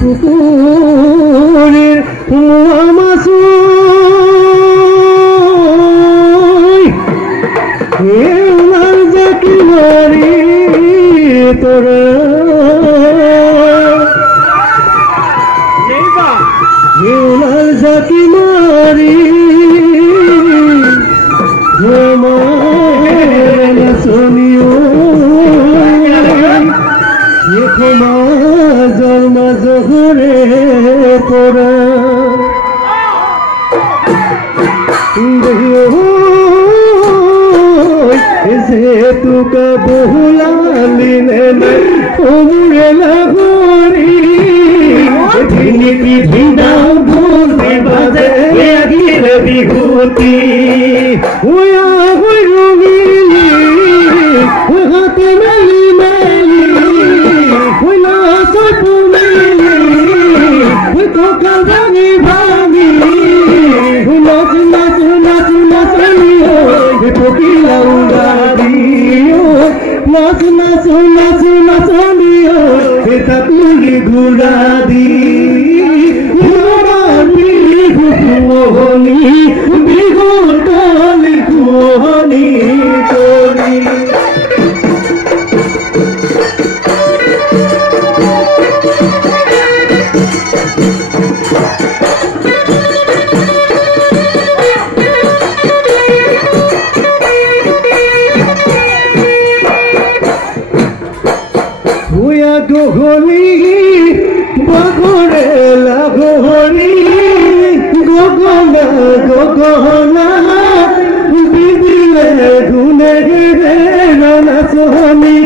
পুকুরের মাসুই লাল জাকি মারি তোরা লাল জাকি মারি শুনিও মাজর মাজরে তোরা যেতুকা বহুলালি নে ওমরে লাগরি ভিনা ভুলতে বাজে গিরে বিহুতি ওয়া হই রঙিলি হাতে মেলি মেলি ওই না সপুমিলি ওই কোকা ভাঙি ভাঙি নাচ নাচ নাচ নাচলিও কোকিলা উড়াদিও নাচ নাচ নাচ নাচলিও এটা তুলি ঘুরা দি কুহনি বিহুতলি কুহনি তোরি গহনি বগরে লাগহনি গগনা গগনা বিদিলে গুনে গে নাচনি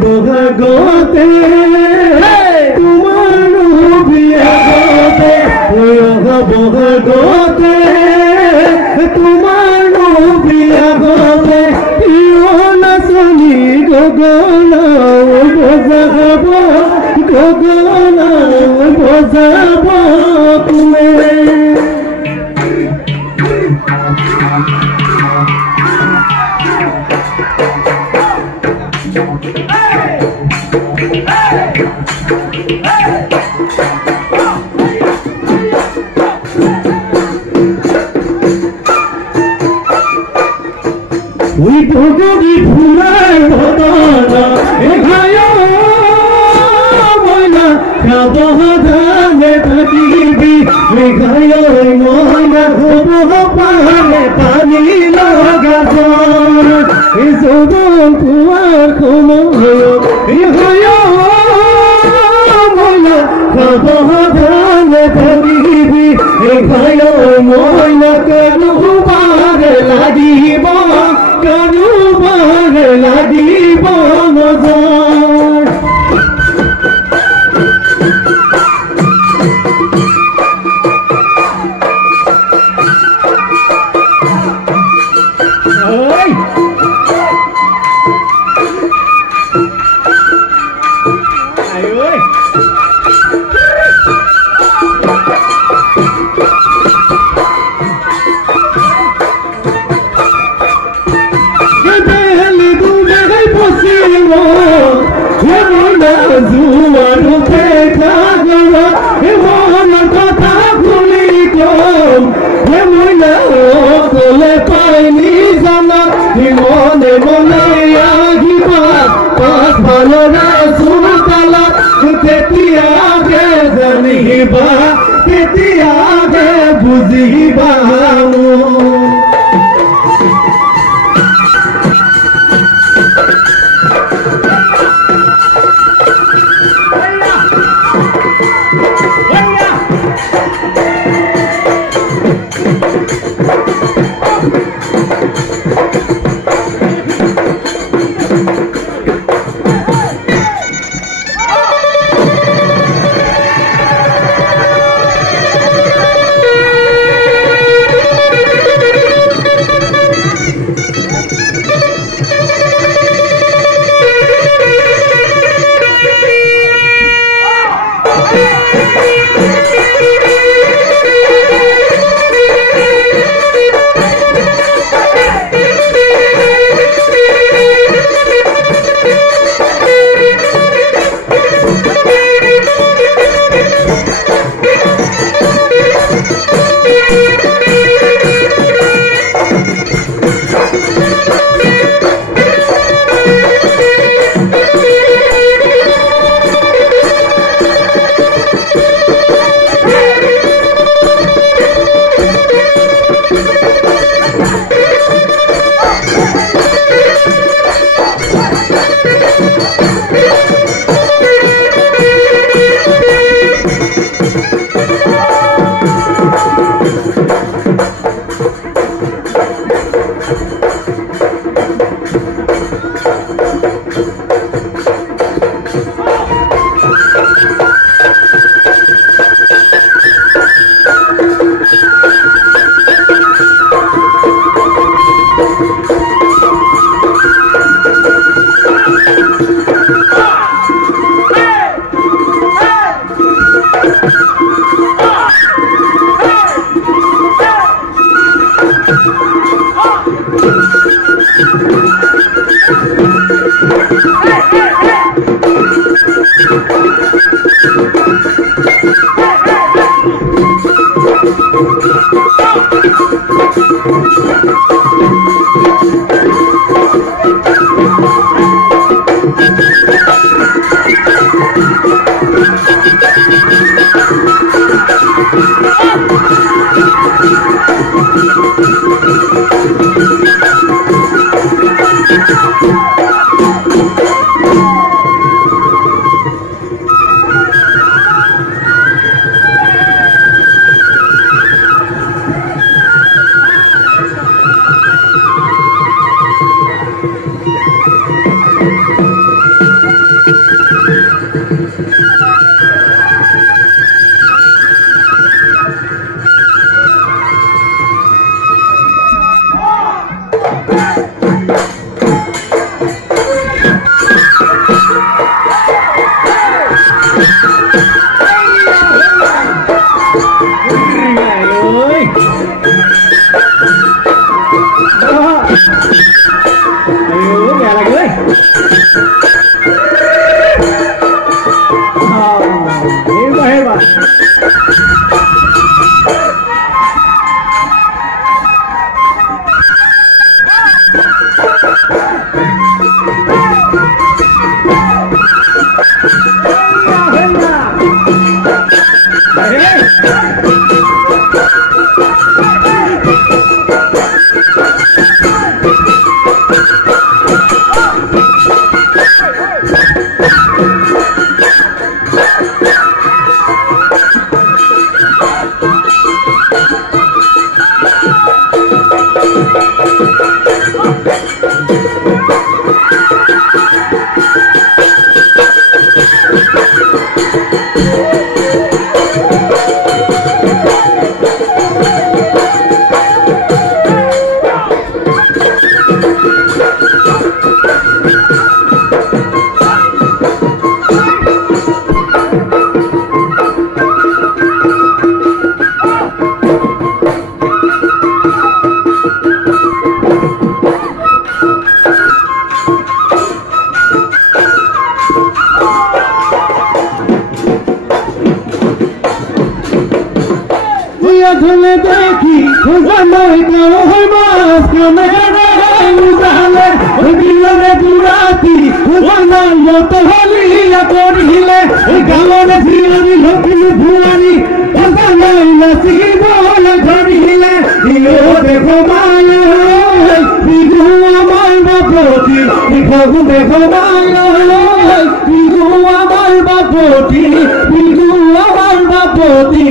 বহাগতে তোমার বিয়াগতে বহাগতে তোমার বিয়াগতে নাচনি গগনা বজাব গগনা বজাব তুমি ওই ভগবী ফুলার ভদনা এখায়ো ময়না খাবধানে থাকিবি এখায়ো ময়না হব পাহাড়ে পানি লগা জন এই যৌবন পুয়ার সময় এখায়ো ময়না খাবধানে থাকিবি এখায়ো ময়না কেন বারে লাগিব কারুবার লাগিব নজর মনে মনে আহিবা পাঁচ ভালরা সুরতালা তেতিয়াগে জানিবা তেতিয়াগে বুঝিবা ধলে দেখি জানাই গাওয়ার মাছ কানে উজালে বিলনে দুরাতি জানাই মত হলিয়া করিলে গাওয়ার ফিরি লক্ষ্মী ভুয়ানি জানাই নাচি বল ধরিলে ইলো দেখো মায়া বিধু আমার বাপতি দেখো দেখো মায়া বিধু আমার বাপতি বিধু আমার বাপতি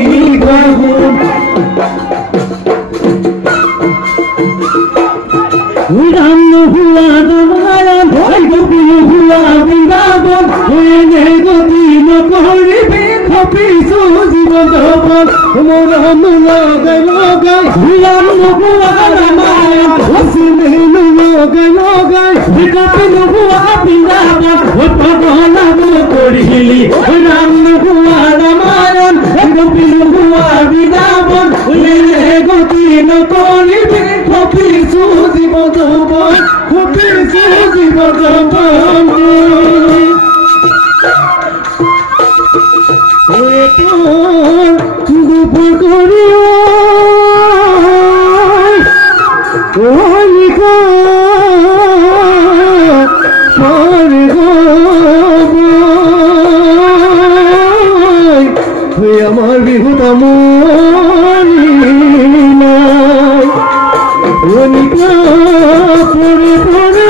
রাম হুয়া দমায়া ভয় গোপী হুয়া বৃন্দাবন হয়ে নে গতি নকরিবে খপিছো জীবন ধবন মোর লগাই লগাই রাম হুয়া রামায়ণ হসিনে লগাই লগাই গোপী হুয়া বৃন্দাবন পাগলা করিলি রাম হুয়া রামায়ণ গোপী হুয়া বৃন্দাবন হয়ে নে গতি নকরিবে খপিছো জীবন ধবন খপিছো জীবন ধবন দুপুর করিও আমার বিহুতা মরি পরে পরে